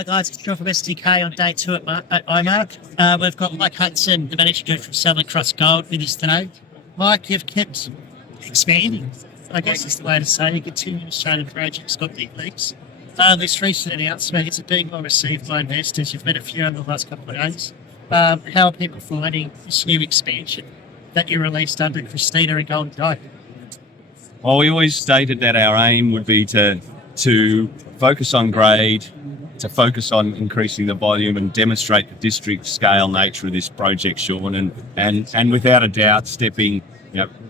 Hi guys, it's John from STK on day 2 at IMARC. We've got Mike Hudson, the managing director from Southern Cross Gold, with us today. Mike, you've kept expanding, I guess is the way to say. You continue Australian projects, got big leaps. This recent announcement, is it being well received by investors? You've met a few over the last couple of days. How are people finding this new expansion that you released under Christina and Golden Dyke? Well, we always stated that our aim would be to focus on grade, to focus on increasing the volume and demonstrate the district scale nature of this project, Sean, and without a doubt, stepping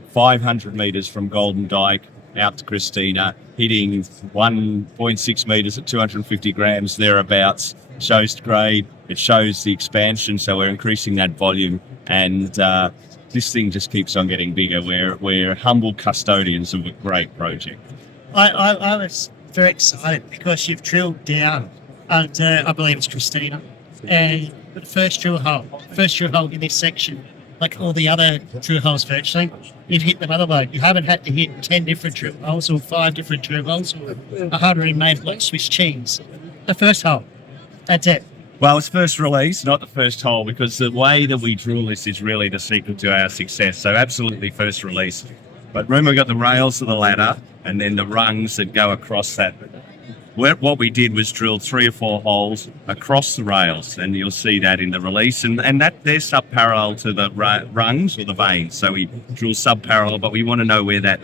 500 metres from Golden Dyke out to Christina, hitting 1.6 metres at 250 grams thereabouts, shows grade, it shows the expansion, so we're increasing that volume, and this thing just keeps on getting bigger. We're humble custodians of a great project. I was very excited because you've drilled down under, I believe it's Christina, and the first drill hole in this section, like all the other drill holes virtually, you've hit them otherwise. You haven't had to hit 10 different drill holes or 5 different drill holes or 100 made like Swiss cheese. The first hole, that's it. Well, it's first release, not the first hole, because the way that we drill this is really the secret to our success. So absolutely first release. But remember, we've got the rails of the ladder and then the rungs that go across that. What we did was drill 3 or 4 holes across the rails, and you'll see that in the release. And that they're sub-parallel to the rungs or the veins. So we drill sub-parallel, but we want to know where that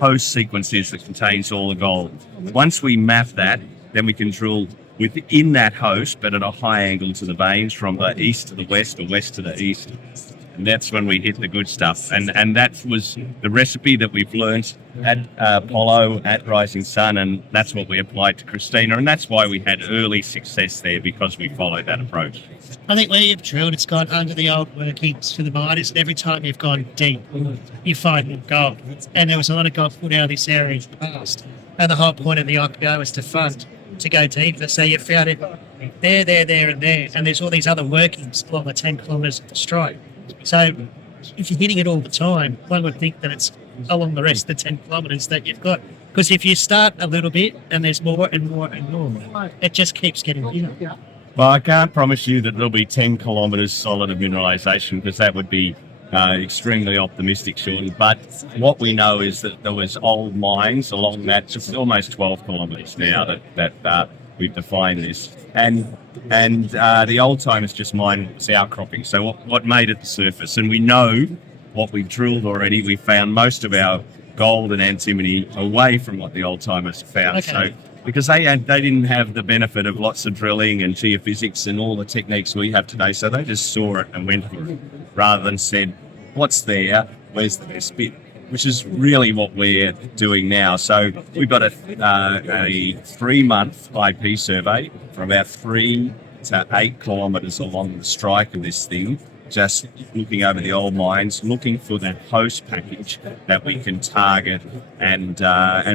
host sequence is that contains all the gold. Once we map that, then we can drill within that host, but at a high angle to the veins from the east to the west or west to the east. And that's when we hit the good stuff. And that was the recipe that we've learned at Apollo, at Rising Sun, and that's what we applied to Christina. And that's why we had early success there, because we followed that approach. I think where you've drilled, it's gone under the old workings for the miners, and every time you've gone deep, you find more gold. And there was a lot of gold put out of this area in the past. And the whole point of the IPO was to fund to go deeper. So you found it there, and there. And there's all these other workings along the 10 kilometres of the strike. So if you're hitting it all the time, one would think that it's along the rest of the 10 kilometres that you've got. Because if you start a little bit and there's more and more and more, it just keeps getting bigger. Well, I can't promise you that there'll be 10 kilometres solid of mineralisation, because that would be extremely optimistic, Sean. But what we know is that there was old mines along that, just almost 12 kilometres now that we've defined this. And the old timers just mined was outcropping. So what made it the surface? And we know what we've drilled already. We found most of our gold and antimony away from what the old timers found. Okay. So because they didn't have the benefit of lots of drilling and geophysics and all the techniques we have today, so they just saw it and went for it, rather than said, what's there, where's the best bit, which is really what we're doing now. So we've got a 3-month IP survey from about 3 to 8 kilometres along the strike of this thing, just looking over the old mines, looking for that host package that we can target, and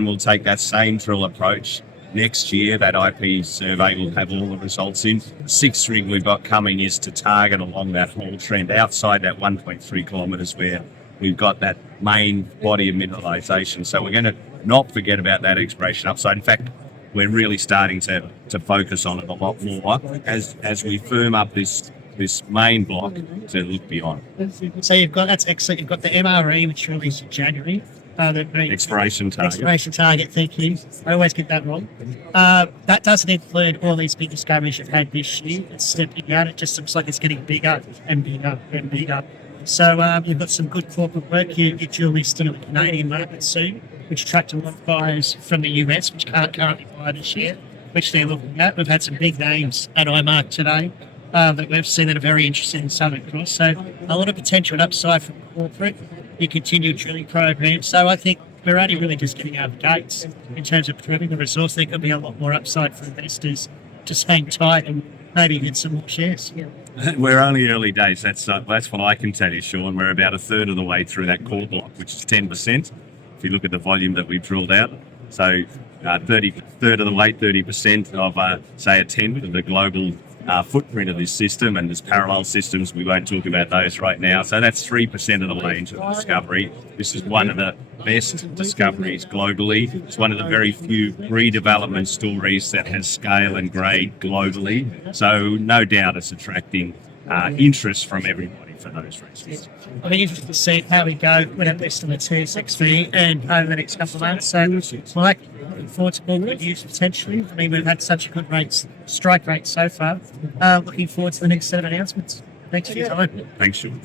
we'll take that same drill approach. Next year, that IP survey will have all the results in. The 6th rig we've got coming is to target along that whole trend outside that 1.3 kilometres where we've got that main body of mineralisation. So we're going to not forget about that exploration upside. In fact, we're really starting to focus on it a lot more as we firm up this main block to look beyond. So that's excellent. You've got the MRE, which released in January. Exploration target, thank you. I always get that wrong. That doesn't include all these big discoveries you've had this year. It's stepping out. It just looks like it's getting bigger and bigger and bigger. So you've got some good corporate work. You're dual listing on the Canadian market soon, which attract a lot of buyers from the US, which can't currently buy this year, which they're looking at. We've had some big names at IMARC today that we've seen that are very interested in Southern Cross. So a lot of potential and upside from corporate. You continue drilling programs. So I think we're only really just getting out of the gates in terms of proving the resource. There could be a lot more upside for investors to hang tight and maybe get some more shares. We're only early days. That's what I can tell you, Sean. We're about a third of the way through that core block, which is 10%. If you look at the volume that we've drilled out, so third of the way, 30% of say a tenth of the global footprint of this system, and there's parallel systems. We won't talk about those right now. So that's 3% of the way into the discovery. This is one of the best discoveries globally. It's one of the very few redevelopment stories that has scale and grade globally. So no doubt it's attracting interest from everybody for those reasons. I'll be interested to see how we go when it lists on the SXG and over the next couple of months. So, Mike, looking forward to more good news potentially. I mean, we've had such a good strike rate so far. Looking forward to the next set of announcements. Thanks for your time. Thanks, Sean.